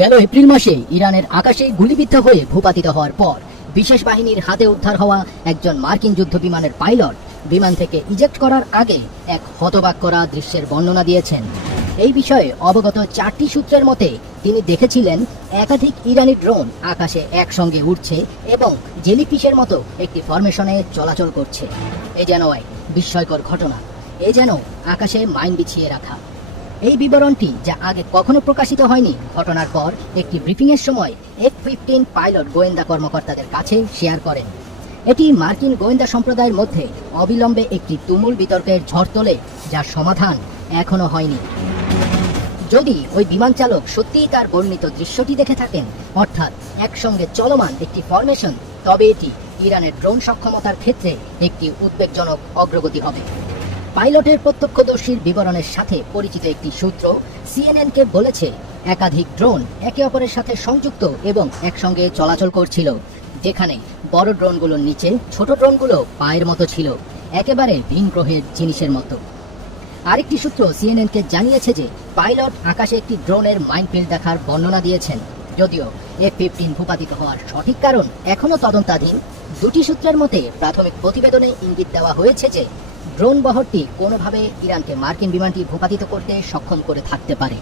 গেল এপ্রিল মাসে ইরানের আকাশে গুলিবিদ্ধ হয়ে ভূপাতিত হওয়ার পর বিশেষ বাহিনীর হাতে উদ্ধার হওয়া একজন মার্কিন যুদ্ধবিমানের পাইলট বিমান থেকে ইজেক্ট করার আগে এক হতবাক করা দৃশ্যের বর্ণনা দিয়েছেন। এই বিষয়ে অবগত 4টি সূত্রের মতে তিনি দেখেছিলেন একাধিক ইরানি ড্রোন আকাশে একসঙ্গে উড়ছে এবং জেলিফিশের মতো একটি ফরমেশনে চলাচল করছে। এ যেন এক বিস্ময়কর ঘটনা, এ যেন আকাশে মাইন বিছিয়ে রাখা। এই বিবরণটি, যা আগে কখনো প্রকাশিত হয়নি, ঘটনার পর একটি ব্রিফিংয়ের সময় F-15 পাইলট গোয়েন্দা কর্মকর্তাদের কাছে শেয়ার করেন। এটি মার্কিন গোয়েন্দা সম্প্রদায়ের মধ্যে অবিলম্বে একটি তুমুল বিতর্কের ঝড় তোলে, যার সমাধান এখনো হয়নি। যদি ওই বিমান চালক সত্যিই তার বর্ণিত দৃশ্যটি দেখে থাকেন, অর্থাৎ একসঙ্গে চলমান একটি ফরমেশন, তবে এটি ইরানের ড্রোন সক্ষমতার ক্ষেত্রে একটি উদ্বেগজনক অগ্রগতি হবে। পাইলটের প্রত্যক্ষদর্শীর বিবরণের সাথে পরিচিত একটি সূত্র CNN-কে বলেছে, একাধিক ড্রোন একে অপরের সাথে সংযুক্ত এবং একসঙ্গে চলাচল করছিল, যেখানে বড় ড্রোনগুলোর নিচে ছোট ড্রোনগুলো পায়ের মতো ছিল, একেবারে ভিন গ্রহের জিনিসের মতো। আরেকটি সূত্র CNN-কে জানিয়েছে যে পাইলট আকাশে একটি ড্রোনের মাইনফিল্ড দেখার বর্ণনা দিয়েছেন। যদিও F-15 ভূপাতিত হওয়ার সঠিক কারণ এখনও তদন্তাধীন, দুটি সূত্রের মতে প্রাথমিক প্রতিবেদনে ইঙ্গিত দেওয়া হয়েছে যে ড্রোন বহরটি কোনোভাবে ইরানকে মার্কিন বিমানটি ভূপাতিত করতে সক্ষম করে থাকতে পারে।